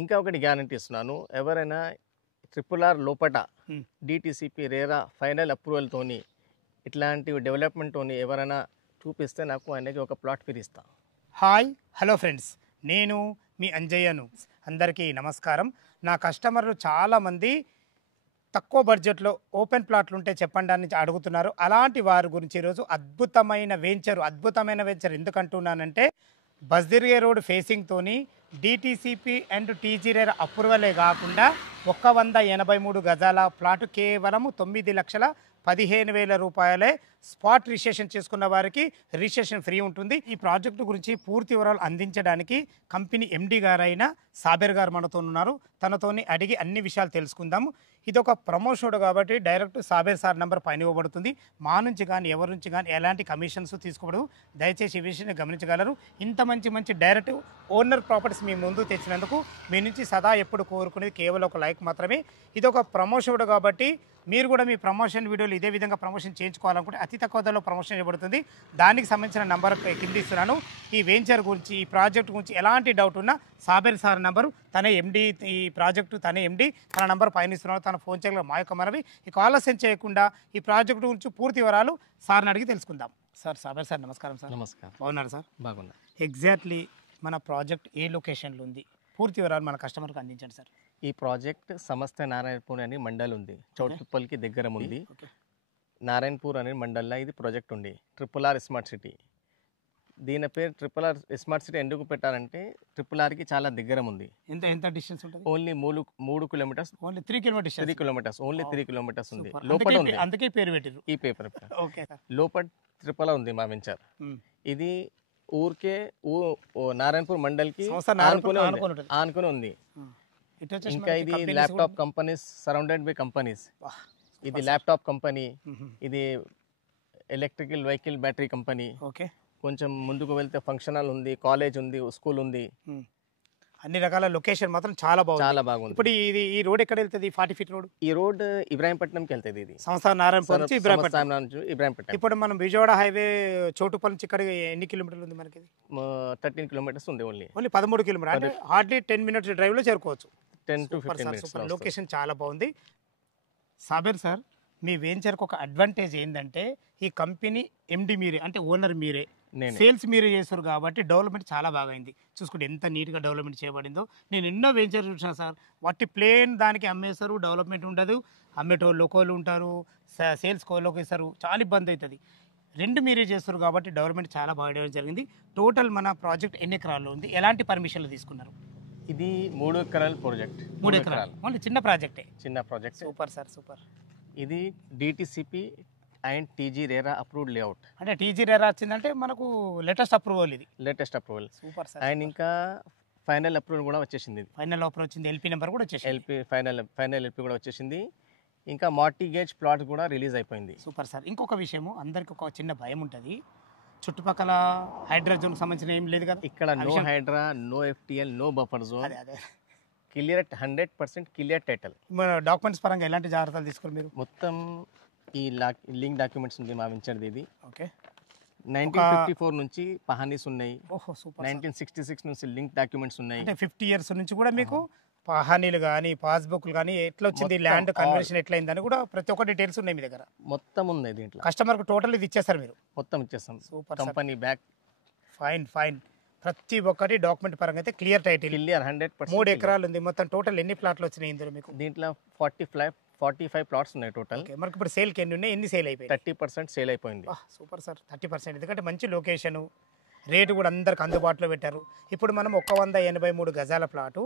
ఇంకా ఒకటి గ్యారంటీ ఇస్తున్నాను, ఎవరైనా RRR లోపట DTCP రేరా ఫైనల్ అప్రూవల్తోని ఇట్లాంటి డెవలప్మెంట్తోని ఎవరైనా చూపిస్తే నాకు ఆయనకి ఒక ప్లాట్ ఫిరిస్తా. హాయ్ హలో ఫ్రెండ్స్, నేను మీ అంజయ్యను. అందరికీ నమస్కారం. నా కస్టమర్లు చాలామంది తక్కువ బడ్జెట్లో ఓపెన్ ప్లాట్లు ఉంటే చెప్పండి అని అడుగుతున్నారు. అలాంటి వారి గురించి ఈరోజు అద్భుతమైన వెంచర్ ఎందుకంటున్నానంటే బస్దిర్గే రోడ్ ఫేసింగ్తోని DTCP అండ్ TG రేరా అప్రూవలే కాకుండా 183 గజాల ప్లాటు కేవలం 9,15,000 రూపాయలే. స్పాట్ రిజిస్ట్రేషన్ చేసుకున్న వారికి రిజిస్ట్రేషన్ ఫ్రీ ఉంటుంది. ఈ ప్రాజెక్టు గురించి పూర్తి వివరాలు అందించడానికి కంపెనీ MD గారైన సాబెర్ గారు మనతో ఉన్నారు. తనతోని అడిగి అన్ని విషయాలు తెలుసుకుందాము. ఇది ఒక ప్రమోషన్ కాబట్టి డైరెక్ట్ సాబెర్ సార్ నెంబర్ పైన ఇవ్వబడుతుంది. మా నుంచి కానీ ఎవరి నుంచి కానీ ఎలాంటి కమిషన్స్ తీసుకోబడవు. దయచేసి ఈ విషయాన్ని గమనించగలరు. ఇంత మంచి డైరెక్ట్ ఓనర్ ప్రాపర్టీస్ మీ ముందు తెచ్చినందుకు మీ నుంచి సదా ఎప్పుడు కోరుకునేది కేవలం ఒక లైక్ మాత్రమే. ఇది ఒక ప్రమోషన్ కాబట్టి మీరు కూడా మీ ప్రమోషన్ వీడియోలు ఇదే విధంగా ప్రమోషన్ చేయించుకోవాలనుకుంటే అతి తక్కువ ధరలో ప్రమోషన్ చేయబడుతుంది. దానికి సంబంధించిన నంబర్ కింద ఇస్తున్నాను. ఈ వెంచర్ గురించి ఈ ప్రాజెక్ట్ గురించి ఎలాంటి డౌట్ ఉన్నా సాబెర్ సార్ నెంబరు తనే MD, ఈ ప్రాజెక్టు తనే MD, తన నంబర్ పైన ఇస్తున్నాను. తన ఫోన్ చేయగల మా యొక్క మనవి. ఇక ఆలస్యం చేయకుండా ఈ ప్రాజెక్టు గురించి పూర్తి వివరాలు సార్ని అడిగి తెలుసుకుందాం. సార్ సాబెర్ సార్ నమస్కారం. సార్ నమస్కారం. బాగున్నారు సార్? బాగున్నా. ఎగ్జాక్ట్లీ మన ప్రాజెక్ట్ ఏ లొకేషన్లో ఉంది, పూర్తి వివరాలు మన కస్టమర్కి అందించండి సార్. ఈ ప్రాజెక్ట్ సమస్త నారాయణపూర్ అని మండల్ ఉంది, చౌటుప్పల్కి దగ్గర ఉంది. నారాయణపూర్ అనే మండల్లో ఇది ప్రాజెక్ట్ ఉంది. RRR smart city. దీని పేరు RRR స్మార్ట్ సిటీ ఎందుకు పెట్టారంటే RRRకి చాలా దగ్గర ఉంది. ఎంత డిస్టెన్స్ ఉంటుంది? Only 3 kilometres. Only 3 kilometres. 3 kilometres, only 3 kilometres ఉంది. లోపల ఉంది, అందుకే పేరు పెట్టారు ఈ పేపర్. ఓకే. లోపల RRR ఉంది మా వెంచర్. ఇది ఊరికే నారాయణపూర్ మండల్కి ఆనుకుని ఉంది. ఇంకా ఇది laptop companies, surrounded by companies. ఇది ల్యాప్టాప్ కంపెనీ, ఇది electrical vehicle battery company. Okay. కొంచెం ముందుకు వెళ్తే ఫంక్షన్ హాల్ ఉంది, కాలేజ్ ఉంది, స్కూల్ ఉంది. అన్ని రకాల లొకేషన్ మాత్రం చాలా బాగుంది. ఇప్పుడు ఇది ఈ రోడ్ ఎక్కడ వెళ్తుంది? 40 ఫీట్ రోడ్. ఈ రోడ్ ఇబ్రాహీంపట్నంకి వెళ్తుంది. ఇది సంస్థ నారాయణపూర్ నుంచి ఇబ్రాహీంపట్నం. ఇప్పుడు మనం విజయవాడ హైవే చోటుపల్లి నుంచి ఇక్కడ ఎన్ని కిలోమీటర్లు ఉంది మనకి? 13 కిలోమీటర్స్ ఉంది. ఓన్లీ 13 కిలోమీటర్, అంటే హార్డ్లీ 10 మినిట్స్ డ్రైవ్ లో చేరుకోవచ్చు. 10 to 15 minutes. లొకేషన్ చాలా బాగుంది. సాబెర్ సార్, మీ వెంచర్కి ఒక అడ్వాంటేజ్ ఏంటంటే ఈ కంపెనీ MD మీరే, అంటే ఓనర్ మీరే, సేల్స్ మీరే చేస్తారు కాబట్టి డెవలప్మెంట్ చాలా బాగా అయింది. చూసుకుంటే ఎంత నీట్గా డెవలప్మెంట్ చేయబడిందో. నేను ఎన్నో వెంచర్ చూసాను సార్, వాటి ప్లేన్ దానికి అమ్మేస్తారు, డెవలప్మెంట్ ఉండదు. అమ్మేటోళ్ళు లోకోళ్ళు ఉంటారు, సేల్స్ కోళ్ళకి ఇస్తారు, చాలా ఇబ్బంది అవుతుంది. రెండు మీరే చేస్తారు కాబట్టి డెవలప్మెంట్ చాలా బాగా జరిగింది. టోటల్ మన ప్రాజెక్ట్ ఎన్ని ఎకరాల్లో ఉంది, ఎలాంటి పర్మిషన్లు తీసుకున్నారు? ఇది 3 ఎకరాల ప్రాజెక్ట్. 3 ఎకరాలు, మళ్ళీ చిన్న ప్రాజెక్టే. చిన్న ప్రాజెక్ట్. Super sir, super. ఇది DTCP and TG RERA approved layout. అంటే TG రేరా వచ్చిందంటే మనకు లేటెస్ట్ అప్రూవల్. ఇది latest approval. Super sir. And ఇంకా ఫైనల్ అప్రూవల్ కూడా వచ్చేసింది. ఫైనల్ అప్రూవల్ వచ్చింది, LP నెంబర్ కూడా వచ్చేసింది. ఫైనల్ LP కూడా వచ్చేసింది. ఇంకా మార్టిగేజ్ ప్లాట్ కూడా రిలీజ్ అయిపోయింది. Super sir. ఇంకొక విషయము, అందరికి ఒక చిన్న భయం ఉంటుంది, చుట్టుపక్కల హైడ్రా జోన్ సంబంధించిన ఏం లేదు కదా ఇక్కడ? No HYDRAA, no FTL, no buffer zone. Clear 100% clear title. మన డాక్యుమెంట్స్ పరంగా ఎలాంటి జాగ్రత్తలు తీసుకుని మీరు? మొత్తం ఈ లింక్ డాక్యుమెంట్స్ ఉంది మా వెంచర్ది. ఇది ఓకే. 1954 నుంచి పహానీస్ ఉన్నాయి. ఓహో సూపర్. 1966 నుంచి లింక్ డాక్యుమెంట్స్ ఉన్నాయి. అంటే 50 years నుంచి కూడా మీకు పహానీలు కానీ పాస్బుక్లు కానీ ఎట్లా వచ్చింది, ల్యాండ్ కన్వర్షన్ ఎట్లా అయిందని కూడా ప్రతి ఒక్క డీటెయిల్స్ ఉన్నాయి మీ దగ్గర. మొత్తం ఉన్నాయి దీంట్లో. కస్టమర్కి టోటల్ ఇది ఇచ్చేస్తారు మీరు? మొత్తం ఇచ్చేస్తాం. సూపర్. Company back. ఫైన్. ప్రతి ఒక్కటి డాక్యుమెంట్ పరంగా అయితే క్లియర్ టైటిల్. క్లియర్ 100%. 3 ఎకరాలు ఉంది. మొత్తం టోటల్ ఎన్ని ప్లాట్లు వచ్చినాయి ఇందులో మీకు? దీంట్లో 45 ప్లాట్స్ ఉన్నాయి టోటల్. మనకి ఇప్పుడు సేల్కి ఎన్ని ఉన్నాయి, ఎన్ని సేల్ అయిపోయి? 30% సేల్ అయిపోయింది. Super sir. 30%. ఎందుకంటే మంచి లొకేషన్, రేటు కూడా అందరికి అందుబాటులో పెట్టారు. ఇప్పుడు మనం 183 గజాల ప్లాటు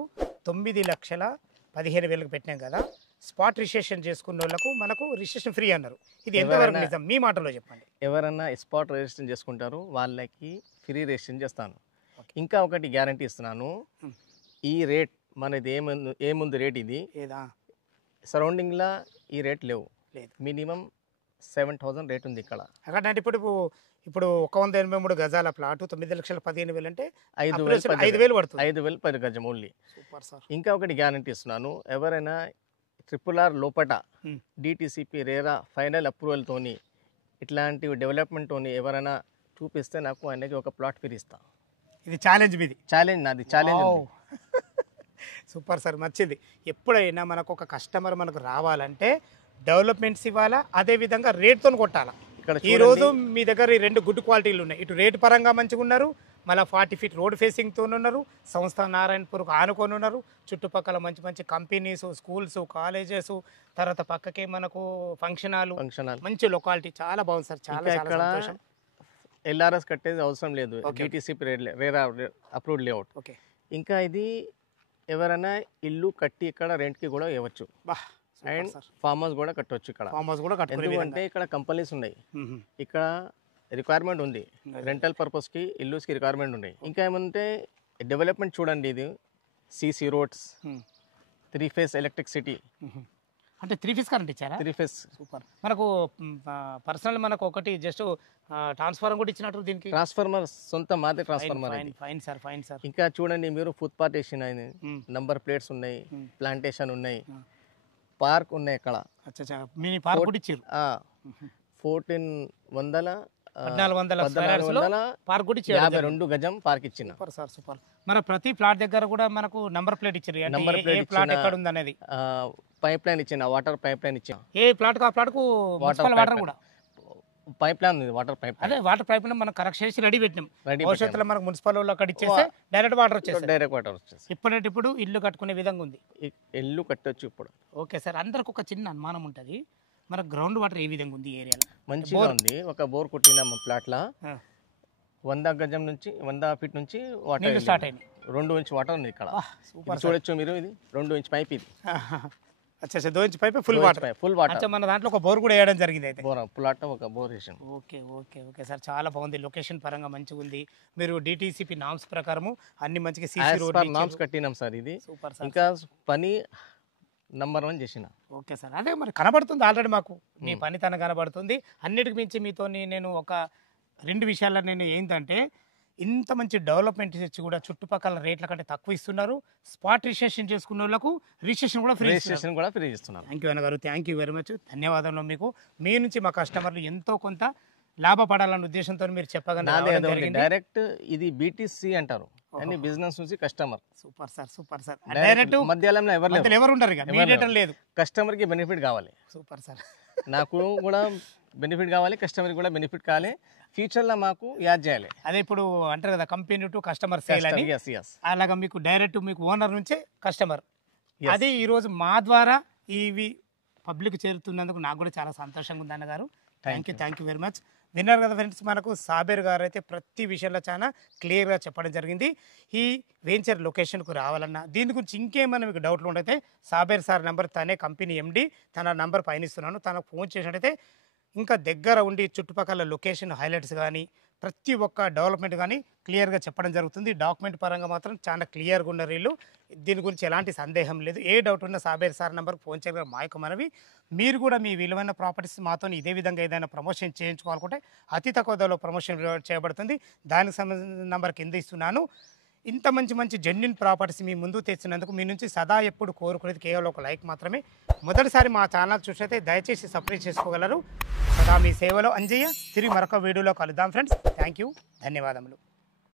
9,15,000 పెట్టినాం కదా. స్పాట్ రిజిస్ట్రేషన్ చేసుకున్న వాళ్ళకు మనకు రిజిస్ట్రేషన్ ఫ్రీ అన్నారు. ఇది ఎంతవరకు నిజం, మీ మాటలో చెప్పండి. ఎవరైనా స్పాట్ రిజిస్ట్రేషన్ చేసుకుంటారు వాళ్ళకి ఫ్రీ రిజిస్ట్రేషన్ చేస్తాను. ఇంకా ఒకటి గ్యారంటీ ఇస్తున్నాను, ఈ రేట్ మనది ఏముంది రేట్ ఇది సరౌండింగ్లో ఈ రేట్ లేవు. మినిమం 7,000 రేట్ ఉంది ఇక్కడ. అంటే ఇప్పుడు 183 గజాల ప్లాట్ 9,15,000 అంటే 5,000 పడుతుంది. 5,000 per గజం ఓన్లీ. Super sir. ఇంకా ఒకటి గ్యారంటీ ఇస్తున్నాను, ఎవరైనా RRR లోపట DTCP రేరా ఫైనల్ అప్రూవల్తోని ఇట్లాంటి డెవలప్మెంట్తోని ఎవరైనా చూపిస్తే నాకు ఆయనకి ఒక ప్లాట్ ఫిరిస్తా. ఇది ఛాలెంజ్ మీది? ఛాలెంజ్ నాది. ఛాలెంజ్ సూపర్ సార్, మంచిది. ఎప్పుడైనా మనకు ఒక కస్టమర్ మనకు రావాలంటే డెవలప్మెంట్స్ ఇవ్వాలా, అదేవిధంగా రేట్తో కొట్టాలా. ఈ రోజు మీ దగ్గర ఈ రెండు గుడ్ క్వాలిటీలు ఉన్నాయి. ఇటు రేటు పరంగా మంచిగా ఉన్నారు, మళ్ళీ 40 ఫీట్ రోడ్ ఫేసింగ్తో ఉన్నారు, సంస్థ నారాయణపూర్కు ఆనుకొని ఉన్నారు, చుట్టుపక్కల మంచి మంచి కంపెనీస్, స్కూల్స్, కాలేజెస్, తర్వాత పక్కకే మనకు ఫంక్షన్ హాల్, మంచి లొకాలిటీ. చాలా బాగుంది సార్, చాలా చాలా సంతోషం. ఎల్ఆర్ఎస్ కట్టేది అవసరం లేదు, DTC RERA approved layout. Okay, ఇంకా ఇది ఎవరైనా ఇల్లు కట్టి ఇక్కడ రెంట్కి కూడా ఇవ్వచ్చు, అండ్ ఫామ్ హౌస్ కూడా కట్టవచ్చు ఇక్కడ. ఎందుకంటే ఇక్కడ కంపెనీస్ ఉన్నాయి, ఇక్కడ రిక్వైర్మెంట్ ఉంది, రెంటల్ పర్పస్కి ఇల్లుస్కి రిక్వైర్మెంట్ ఉన్నాయి. ఇంకా ఏమంటే డెవలప్మెంట్ చూడండి, ఇది సిసి రోడ్స్, 3 ఫేస్ ఎలక్ట్రిసిటీ. అంటే 3 ఫేస్ కరెంట్ ఇచ్చారా? 3 ఫేస్. సూపర్. మనకు పర్సనల్ మనకు ఒకటి జస్ట్ ట్రాన్స్ఫార్మర్ కూడా ఇచ్చినట్టు దీనికి. ట్రాన్స్ఫార్మర్ సొంత మాదే transformer. Fine sir, fine sir. ఇంకా చూడండి మీరు, ఫుట్ పార్టీషన్ అయింది, నంబర్ ప్లేట్స్ ఉన్నాయి, ప్లాంటేషన్ ఉన్నాయి, పార్క్ ఉన్నాయి ఇక్కడ. మినీ పార్క్ కూడా ఇచ్చారు. 1400 పార్క్ కూడా 52 గజం పార్క్ ఇచ్చిన. Super sir, super. మన ప్రతి ప్లాట్ దగ్గర కూడా మనకు నంబర్ ప్లేట్ ఇచ్చారు, ఏ ప్లాట్ ఎక్కడ ఉంది అనేది. పైప్ లైన్ ఇచ్చిన, వాటర్ పైప్ లైన్ ఇచ్చిన. ఏ ప్లాట్ కు ఆ ప్లాట్ కు వాటర్ కూడా పైప్ లైన్ ఉంది, వాటర్ పైప్. అదే వాటర్ పైప్ మనం కరెక్ట్ చేసి రెడీ పెట్టినాం. భవిష్యత్తులో మనకు మున్సిపల్ వాళ్ళు అక్కడ ఇచ్చేస్తే డైరెక్ట్ వాటర్ వచ్చేసి ఇప్పుడు ఇల్లు కట్టుకునే విధంగా ఉంది. ఇల్లు కట్టొచ్చు ఇప్పుడు. ఓకే సార్, అందరికి ఒక చిన్న అనుమానం ఉంటుంది, మన గ్రౌండ్ వాటర్ ఏ విధంగా ఉంది ఏరియాలో? మంచిగా ఉంది. ఒక బోర్ కొట్టిన ప్లాట్ లా 100 గజం నుంచి 100 ఫీట్ నుంచి వాటర్ స్టార్ట్ అయింది. 2 ఇంచ్ వాటర్ ఉంది ఇక్కడ. చూడొచ్చు మీరు, ఇది 2 ఇంచ్ పైప్. ఇది అచ్చా, 2 ఇంచ్ పైప్, ఫుల్ వాటర్. మన దాంట్లో ఒక బోర్ కూడా వేయడం జరిగింది. అయితే ప్లాట్ ఒక బోర్ వేసాం. ఓకే ఓకే ఓకే సార్, చాలా బాగుంది. లొకేషన్ పరంగా మంచిగా ఉంది. మీరు డిటిసిపి నామ్స్ ప్రకారము అన్ని మంచిగా సిసి రోడ్ నామ్స్ కట్టినాం సార్. ఇది సూపర్ సార్. ఇంకా పని నంబర్ 1 చేసిన. ఓకే సార్, అదే మరి కనబడుతుంది ఆల్రెడీ మాకు, మీ పనితనం కనబడుతుంది. అన్నిటికి మించి మీతో నేను ఒక 2 విషయాల్లో నేను ఏంటంటే, ఇంత మంచి డెవలప్మెంట్ ఇచ్చి కూడా చుట్టుపక్కల రేట్ల కంటే తక్కువ ఇస్తున్నారు. స్పాట్ రిజిస్ట్రేషన్ చేసుకున్న వాళ్ళకు రిజిస్ట్రేషన్ కూడా ఫ్రీ ఇస్తున్నారు. థ్యాంక్ యూ అన్నగారు, థ్యాంక్ యూ వెరీ మచ్, ధన్యవాదాలు. మీకు మీ నుంచి మా కస్టమర్లు ఎంతో కొంత లాభపడాలన్న ఉద్దేశంతో మీరు చెప్పగలరు. డైరెక్ట్ ఇది బీటీసీ అంటారు, అని బిజినెస్ నుంచి customer. Super sir, super sir. Direct మధ్యాహ్నం ఎవరు ఉండరు, లేదు. కస్టమర్ కి బెనిఫిట్ కావాలి. Super sir. నాకు కూడా బెనిఫిట్ కావాలి, కస్టమర్ కూడా బెనిఫిట్ కావాలి. ఫ్యూచర్ లో మాకు యాడ్ చేయాలి. అదే ఇప్పుడు అంటారు కదా, కంపెనీ టు కస్టమర్ సేల్ అని. అలాగా మీకు డైరెక్ట్ మీకు ఓనర్ నుంచే కస్టమర్. అది ఈ రోజు మా ద్వారా ఇవి పబ్లిక్ చేరుతున్నందుకు నాకు కూడా చాలా సంతోషంగా ఉంది అన్నగారు. Thank you very much. విన్నారు కదా ఫ్రెండ్స్, మనకు సాబేర్ గారు అయితే ప్రతి విషయంలో చాలా క్లియర్గా చెప్పడం జరిగింది. ఈ వెంచర్ లొకేషన్కు రావాలన్నా దీని గురించి ఇంకేమైనా మీకు డౌట్లు ఉండైతే సాబేర్ సార్ నెంబర్, తనే కంపెనీ ఎండి, తన నెంబర్ పైన ఇస్తున్నాను. తనకు ఫోన్ చేసినట్టయితే ఇంకా దగ్గర ఉండి చుట్టుపక్కల లొకేషన్ హైలైట్స్ కానీ ప్రతి ఒక్క డెవలప్మెంట్ కానీ క్లియర్గా చెప్పడం జరుగుతుంది. డాక్యుమెంట్ పరంగా మాత్రం చాలా క్లియర్గా ఉన్నారు వీళ్ళు. దీని గురించి ఎలాంటి సందేహం లేదు. ఏ డౌట్ ఉన్నా సాబేర్ సార్ నెంబర్కి ఫోన్ చేయగలరు. మా యొక్క మనవి, మీరు కూడా మీ విలువైన ప్రాపర్టీస్ మాతో ఇదే విధంగా ఏదైనా ప్రమోషన్ చేయించుకోవాలనుకుంటే అతి తక్కువ ధరలో ప్రమోషన్ చేయబడుతుంది. దానికి సంబంధించిన నెంబర్ కింద ఇస్తున్నాను. ఇంత మంచి జెన్యూన్ ప్రాపర్టీస్ మీ ముందు తెచ్చినందుకు మీ నుంచి సదా ఎప్పుడు కోరుకునేది కేవలం ఒక లైక్ మాత్రమే. మొదటిసారి మా ఛానల్ చూసినైతే దయచేసి సబ్స్క్రైబ్ చేసుకోగలరు. సదా మీ సేవలో అంజయ్య. తిరిగి మరొక వీడియోలో కలుద్దాం ఫ్రెండ్స్. థ్యాంక్ యూ, ధన్యవాదములు.